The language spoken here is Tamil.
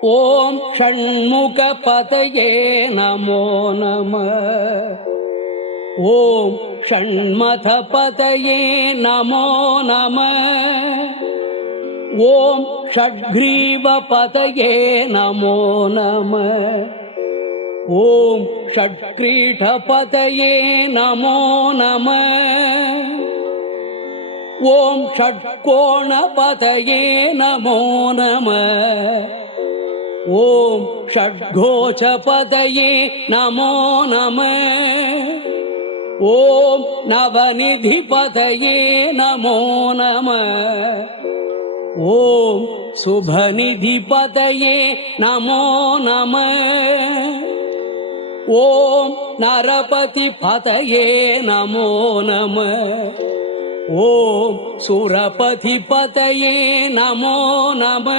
ஓம் ஷண்முகபதயே நமோ நம. ஓம் ஷண்மதபதயே நமோ நம. ஓம் ஷட்க்ரீவபதயே நமோ நம. ஓம் ஷட்க்ரீடபதயே நமோ நம. ஓம் ஷட்கோணபதயே நமோ நம. ஓம் ஷட்கோச்சபதயே நமோ நம. ஓம் நவநிதிபதயே நமோ நம. ஓம் சுபநிதிபதயே நமோ நம. ஓம் நரபதிபதயே நமோ நம. ஓம் சுரபதிபதயே நமோ நம.